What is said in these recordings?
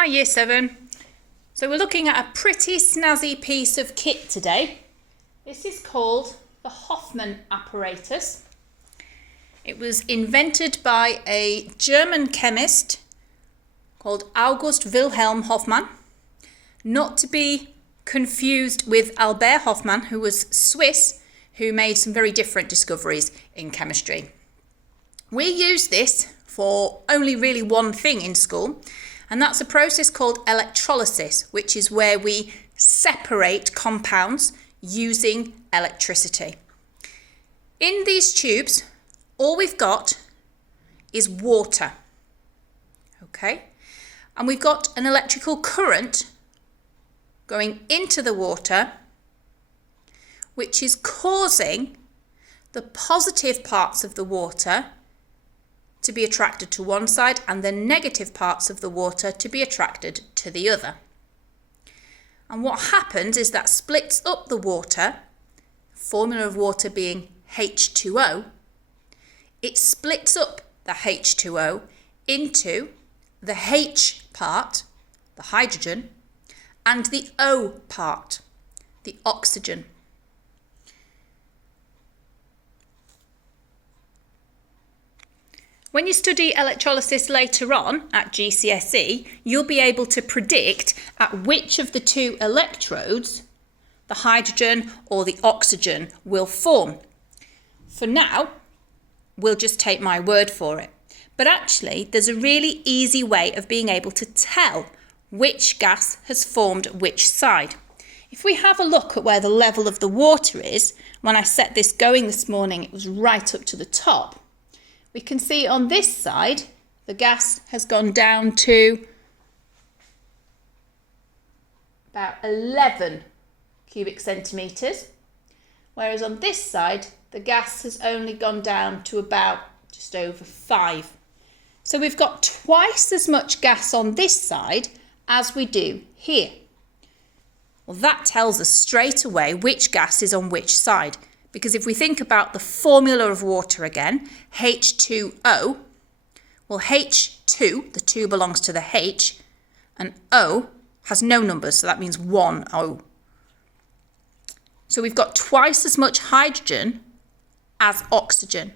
Hi Year 7. So we're looking at a pretty snazzy piece of kit today. This is called the Hoffman apparatus. It was invented by a German chemist called August Wilhelm Hoffmann, not to be confused with Albert Hoffmann, who was Swiss, who made some very different discoveries in chemistry. We use this for only really one thing in school, and that's a process called electrolysis, which is where we separate compounds using electricity. In these tubes, all we've got is water, okay? And we've got an electrical current going into the water, which is causing the positive parts of the water to be attracted to one side and the negative parts of the water to be attracted to the other. And what happens is that splits up the water, formula of water being H2O. It splits up the H2O into the H part, the hydrogen, and the O part, the oxygen. When you study electrolysis later on at GCSE, you'll be able to predict at which of the two electrodes the hydrogen or the oxygen will form. For now, we'll just take my word for it. But actually, there's a really easy way of being able to tell which gas has formed which side. If we have a look at where the level of the water is, when I set this going this morning, it was right up to the top. We can see on this side, the gas has gone down to about 11 cubic centimetres, whereas on this side, the gas has only gone down to about just over 5. So we've got twice as much gas on this side as we do here. Well, that tells us straight away which gas is on which side. Because if we think about the formula of water again, H2O, well, H2, the 2 belongs to the H, and O has no numbers, so that means 1O. So we've got twice as much hydrogen as oxygen.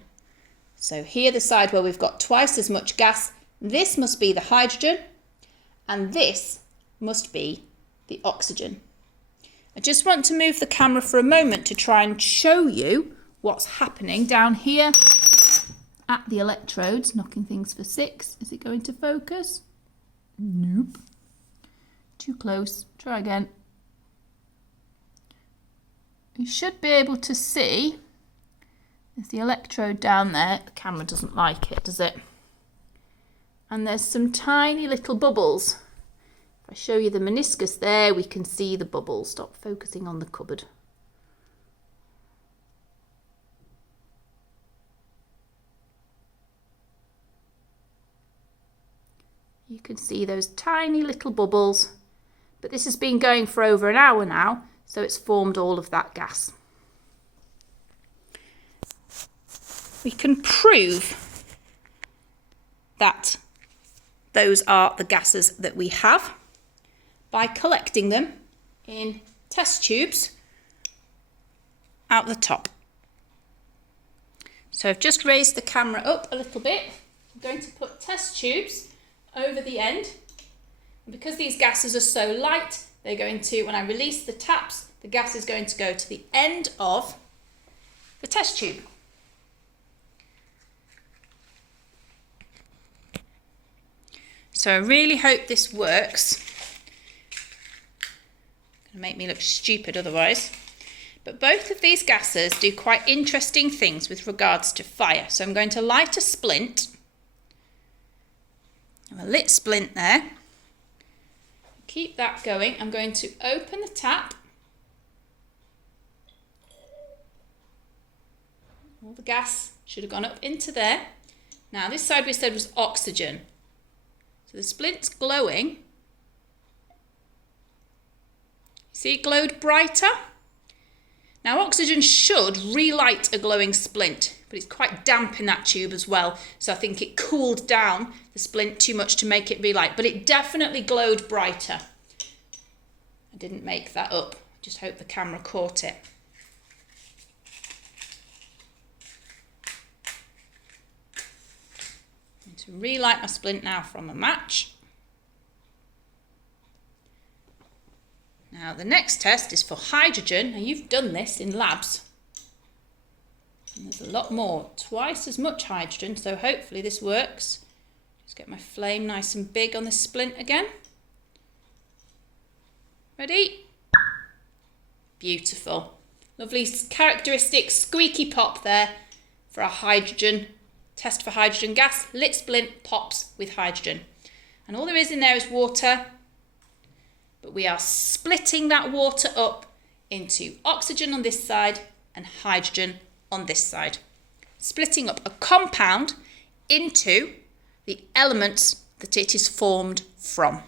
So here, the side where we've got twice as much gas, this must be the hydrogen, and this must be the oxygen. I just want to move the camera for a moment to try and show you what's happening down here at the electrodes, knocking things for 6. Is it going to focus? Nope. Too close. Try again. You should be able to see, there's the electrode down there. The camera doesn't like it, does it? And there's some tiny little bubbles. If I show you the meniscus there, we can see the bubbles. Stop focusing on the cupboard. You can see those tiny little bubbles, but this has been going for over an hour now, so it's formed all of that gas. We can prove that those are the gases that we have by collecting them in test tubes out the top. So I've just raised the camera up a little bit. I'm going to put test tubes over the end. And because these gases are so light, they're going to, when I release the taps, the gas is going to go to the end of the test tube. So I really hope this works. Gonna make me look stupid otherwise. But both of these gases do quite interesting things with regards to fire. So I'm going to light a splint. I have a lit splint there. Keep that going. I'm going to open the tap. All the gas should have gone up into there. Now this side we said was oxygen. So the splint's glowing. See, it glowed brighter. Now oxygen should relight a glowing splint, but it's quite damp in that tube as well, so I think it cooled down the splint too much to make it relight, but it definitely glowed brighter. I didn't make that up, just hope the camera caught it. I'm going to relight my splint now from a match. Now the next test is for hydrogen. Now you've done this in labs. And there's a lot more, twice as much hydrogen, so hopefully this works. Just get my flame nice and big on the splint again. Ready? Beautiful. Lovely characteristic squeaky pop there for our hydrogen. Test for hydrogen gas. Lit splint pops with hydrogen. And all there is in there is water. But we are splitting that water up into oxygen on this side and hydrogen on this side. Splitting up a compound into the elements that it is formed from.